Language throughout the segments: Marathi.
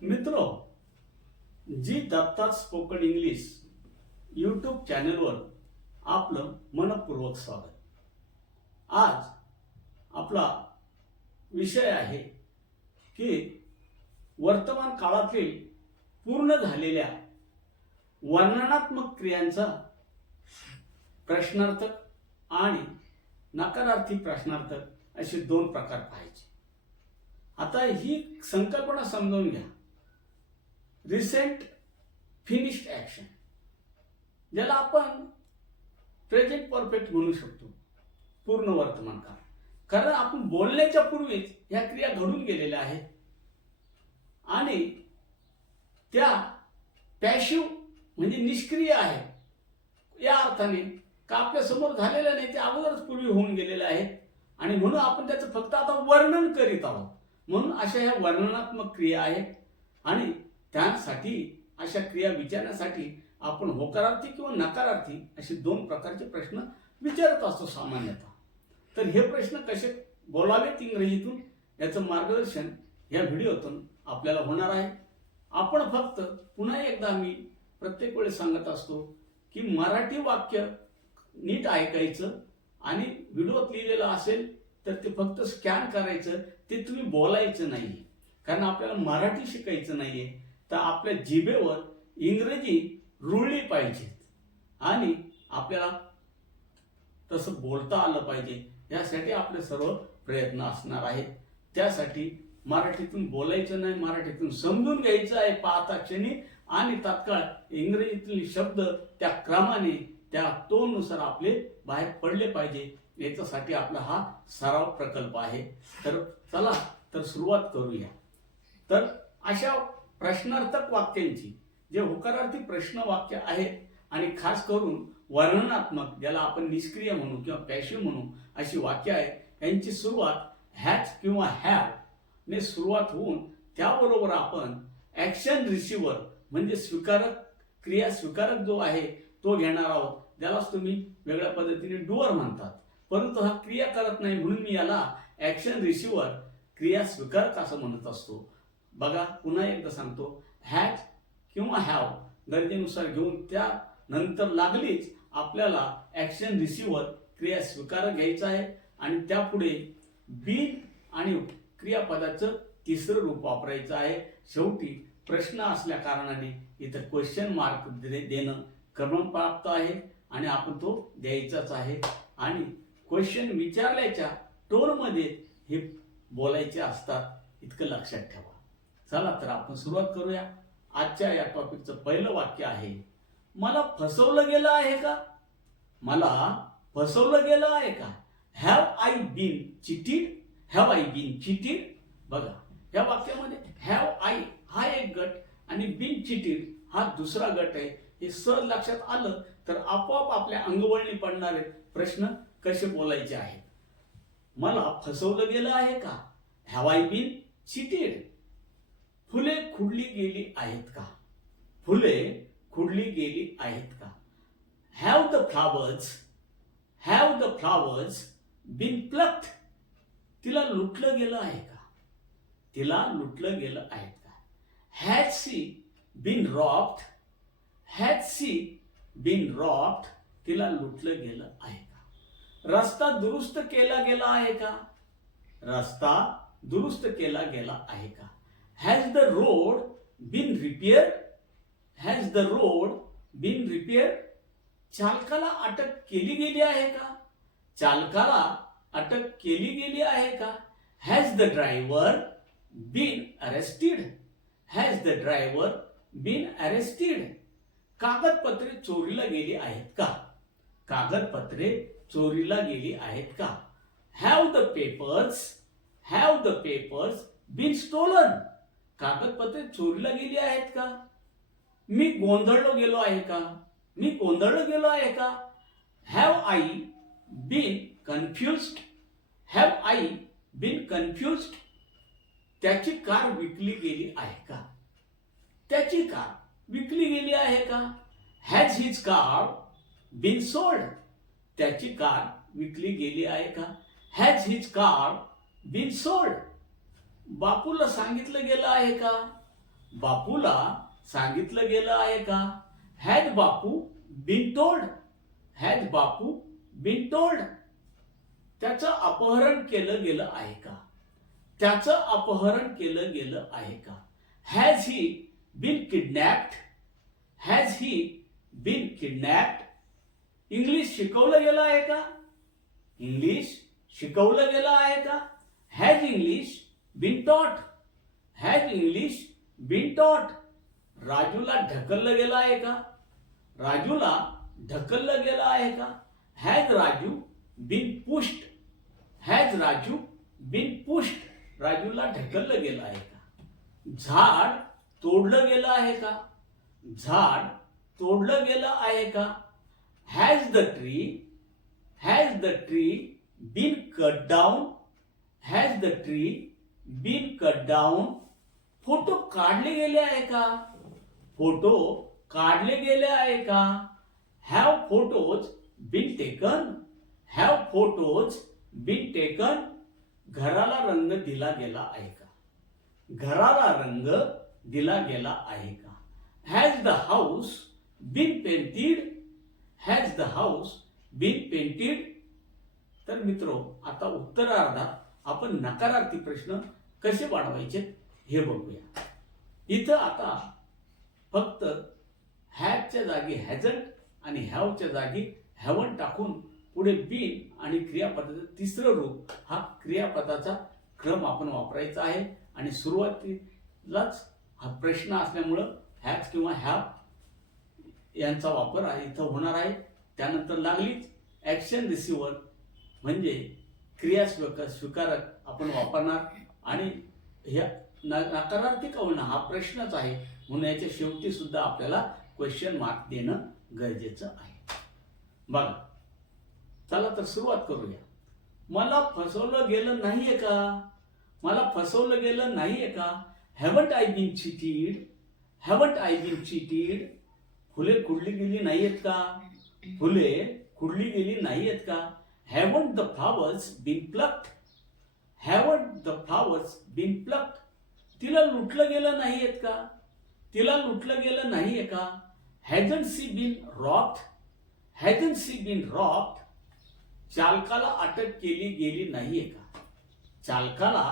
मित्रो, जी दत्ता स्पोकन इंग्लिश यूट्यूब चॅनलवर आपलं मनपूर्वक स्वागत. आज आपला विषय आहे की वर्तमान काळातील पूर्ण झालेल्या वर्णनात्मक क्रियांचा प्रश्नार्थक आणि नकारार्थी प्रश्नार्थक असे दोन प्रकार पाहायचे. आता ही संकल्पना समजून घ्या. रिसेंट फिनिश्ड ॲक्शन, ज्याला आपण प्रेझेंट परफेक्ट म्हणू शकतो, पूर्ण वर्तमान काळ. कारण आपण बोलण्याच्या पूर्वीच ह्या क्रिया घडून गेलेल्या आहेत आणि त्या पॅशिव्ह म्हणजे निष्क्रिय आहे. या अर्थाने का आपल्या समोर झालेल्या नाही, ते अगोदरच पूर्वी होऊन गेलेल्या आहेत आणि म्हणून आपण त्याचं फक्त आता वर्णन करीत आहोत. म्हणून अशा ह्या वर्णनात्मक क्रिया आहेत आणि त्यासाठी अशा क्रिया विचारण्यासाठी आपण होकारार्थी किंवा नकारार्थी असे दोन प्रकारचे प्रश्न विचारत असतो सामान्यतः. तर हे प्रश्न कसे बोलावेत इंग्रजीतून याचं मार्गदर्शन या व्हिडिओतून आपल्याला होणार आहे. आपण फक्त पुन्हा एकदा मी प्रत्येक वेळेस सांगत असतो की मराठी वाक्य नीट ऐकायचं आणि व्हिडिओत लिहिलेलं असेल तर ते फक्त स्कॅन करायचं, ते तुम्ही बोलायचं नाही. कारण आपल्याला मराठी शिकायचं नाहीये, तर आपल्या जिभेवर इंग्रजी रुळली पाहिजे आणि आपल्याला तसं बोलता आलं पाहिजे. यासाठी आपले सर्व प्रयत्न असणार आहेत. त्यासाठी मराठीतून बोलायचं नाही, मराठीतून समजून घ्यायचं आहे पाहता क्षणी आणि तात्काळ इंग्रजीतील शब्द त्या क्रमाने त्या टोननुसार आपले बाहेर पडले पाहिजे. याच्यासाठी आपला हा सराव प्रकल्प आहे. तर चला तर सुरुवात करूया. तर अशा प्रश्नार्थक वाक्यांची जे होकारार्थी प्रश्न वाक्य आहेत आणि खास करून वर्णनात्मक, ज्याला आपण निष्क्रिय म्हणू किंवा पॅशिव्ह म्हणू, अशी वाक्य आहेत, यांची सुरुवात हॅज किंवा हॅव ने सुरुवात होऊन त्याबरोबर आपण ॲक्शन रिसिव्हर म्हणजे स्वीकारक, क्रिया स्वीकारक जो आहे तो घेणार आहोत. ज्यालाच तुम्ही वेगळ्या पद्धतीने डुअर म्हणतात, परंतु हा क्रिया करत नाही म्हणून मी याला ॲक्शन रिसिव्हर, क्रिया स्वीकारक असं म्हणत असतो. बघा, पुन्हा एकदा सांगतो, हॅज किंवा हॅव गरजेनुसार घेऊन त्या नंतर लागलीच आपल्याला ॲक्शन रिसिव्हर, क्रिया स्वीकारक घ्यायचा आहे आणि त्यापुढे बीन आणि क्रियापदाचं तिसरं रूप वापरायचं आहे. शेवटी प्रश्न असल्या कारणाने इथं क्वेश्चन मार्क देणं क्रमप्राप्त आहे आणि आपण तो द्यायचाच आहे. आणि क्वेश्चन विचारल्याच्या टोनमध्ये हे बोलायचे असतात, इतकं लक्षात ठेवा. चला तर आपण सुरुवात करूया. आजच्या या टॉपिकचं पहिलं वाक्य आहे, मला फसवलं गेलं आहे का? मला फसवलं गेलं आहे का? Have I been cheated? Have I been cheated? बघा, या वाक्यामध्ये हॅव आय हा एक गट आणि बीन चिटीड हा दुसरा गट आहे. हे सहज लक्षात आलं तर आपोआप आपल्या अंगवळणी पडणारे प्रश्न कसे बोलायचे आहेत. मला फसवलं गेलं आहे का? Have I been cheated? फुले खुडली गेली आहेत का? फुले खुडली गेली आहेत का? Have the flowers been plucked? तिला लुटलं गेलं आहे का? तिला लुटलं गेलं आहे का? Has she been robbed? Has she been robbed? तिला लुटलं गेलं आहे का? रस्ता दुरुस्त केला गेला आहे का? रस्ता दुरुस्त केला गेला आहे का? Has the road been repaired? Has the road been repaired? चालकाला अटक केली गेली आहे का? चालकाला अटक केली गेली आहे का? Has the driver been arrested? Has the driver been arrested? कागदपत्रे चोरीला गेली आहेत का? कागदपत्रे चोरीला गेली आहेत का? Have the papers been stolen? कागदपत्रे चोरीला गेली आहेत का? मी गोंधळलो गेलो आहे का? मी गोंधळलो गेलो आहे का? Have I been confused? Have I been confused? त्याची कार विकली गेली आहे का? त्याची कार विकली गेली आहे का? Has his car been sold? त्याची कार विकली गेली आहे का? Has his car been sold? बापूला सांगितलं गेलं आहे का? बापूला सांगितलं गेलं आहे का? Has Bapu been told? Has Bapu been told? त्याचं अपहरण केलं गेलं आहे का? त्याचं अपहरण केलं गेलं आहे का? Has he been kidnapped? Has he been kidnapped? English शिकवलं गेलं आहे का? इंग्लिश शिकवलं गेलं आहे का? Has English been taught? Has English been taught? राजूला ढकललं गेलं आहे का? राजूला ढकललं गेलं आहे का? Has Raju been pushed? Has Raju been pushed? राजूला ढकललं गेलं आहे का? झाड तोडलं गेलं आहे का? झाड तोडलं गेलं आहे का? Has the tree been cut down? Has the tree been cut down? Photo काढले गेले आहे का? फोटो काढले गेले आहे का? Have photos been taken? Have photos been taken? घराला रंग दिला गेला आहे का? घराला रंग दिला गेला आहे का? Has the house been painted? Has the house been painted? तर मित्रो, आता उत्तरार्धात आपण नकारार्थी प्रश्न कसे वाढवायचे हे बघूया. इथं आता फक्त हॅजच्या जागी हॅजंट आणि हॅवच्या जागी हॅवंट टाकून पुढे बीन आणि क्रियापदाचं तिसरं रूप हा क्रियापदाचा क्रम आपण वापरायचा आहे. आणि सुरुवातीलाच हा प्रश्न असल्यामुळं हॅज किंवा हॅव यांचा वापर इथं होणार आहे. त्यानंतर लागलीच ॲक्शन रिसिव्हर म्हणजे क्रिया स्वीकारक आपण वापरणार. आणि ह्या नकारार्थी का होईना हा प्रश्नच आहे म्हणून याच्या शेवटी सुद्धा आपल्याला क्वेश्चन मार्क देणं गरजेचं आहे. बघा, चला तर सुरुवात करूया. मला फसवलं गेलं नाहीये का? मला फसवलं गेलं नाहीये का? Haven't I been cheated? Haven't I been cheated? फुले खुडली गेली नाहीयेत का? फुले खुडली गेली नाहीयेत का? Haven't the flowers been plucked? Haven't the flowers been plucked? तिला लुटलं गेलं नाहीयेत का? तिला लुटलं गेलं नाहीये का? Hasn't she been robbed? Hasn't she been robbed? चालकाला अटक केली गेली नाहीये का? चालकाला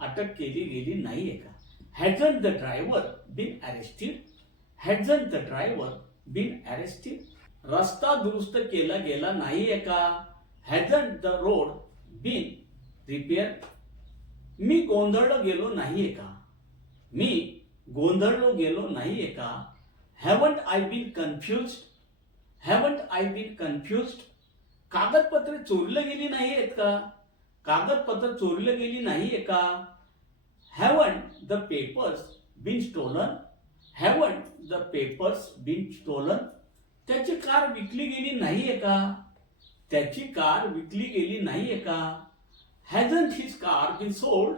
अटक केली गेली नाहीये का? Hasn't the driver been arrested? Hasn't the driver been arrested? रस्ता दुरुस्त केला गेला नाहीये का? Hasn't the road been repair? मी गोंधळलो गेलो नाहीये का? मी गोंधळलो गेलो नाहीये का? Haven't I been confused? Haven't I been confused? कागदपत्रे चोरली गेली नाहीयेत का? कागदपत्र चोरली गेली नाहीये का? Haven't the papers been stolen? Haven't the papers been stolen? त्याची कार विकली गेली नाहीये का? त्याची कार विकली गेली नाहीये का? Hasn't his car been sold?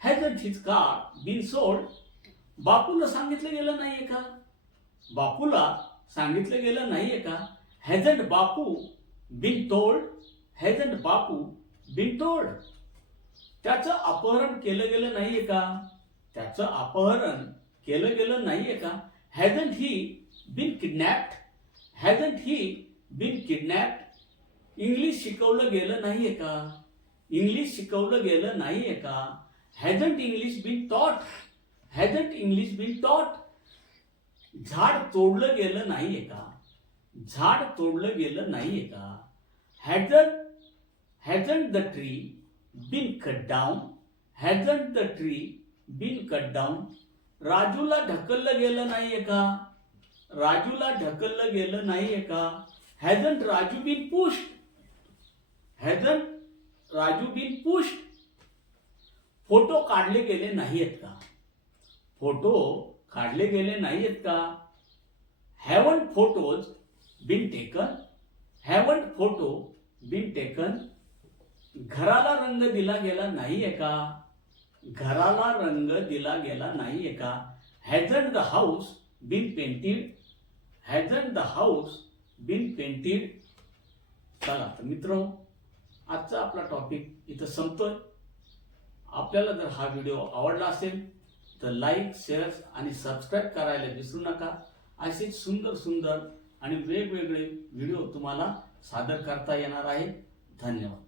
Hasn't his car been sold? बापूला सांगितलं गेलं नाहीये का? बापूला सांगितलं गेलं नाहीये का? Hasn't Bapu been told? Hasn't Bapu been told? त्याचं अपहरण केलं गेलं नाहीये का? त्याचं अपहरण केलं गेलं नाहीये का? हॅजंट ही been किडनॅप्ड? हॅजंट he been kidnapped? English शिकवलं गेलं नाहीये का? इंग्लिश शिकवलं गेलं नाहीये का? हॅजंट इंग्लिश बीन टॉट? हॅजंट इंग्लिश बीन टॉट? झाड तोडलं गेलं नाहीये का? झाड तोडलं गेलं नाहीये का? Hasn't the tree been cut down? Hasn't the tree been cut down? राजूला ढकललं गेलं नाहीये का? राजूला ढकललं गेलं नाहीये का? Hasn't Raju been pushed? Hasn't Raju been pushed? Photo काढले गेले नाहीयेत का? फोटो काढले गेले नाहीयेत का? Haven't photos been taken? Haven't photo been taken? घराला रंग दिला गेला नाहीये का? घराला रंग दिला गेला नाहीये का? Hasn't the house been painted? Hasn't the house been painted? चला तर मित्र, आजचा आपला टॉपिक इथं संपतोय. आपल्याला जर हा व्हिडिओ आवडला असेल तर लाईक, शेअर आणि सबस्क्राईब करायला विसरू नका. असेच सुंदर सुंदर आणि वेगवेगळे व्हिडिओ तुम्हाला सादर करता येणार आहे. धन्यवाद.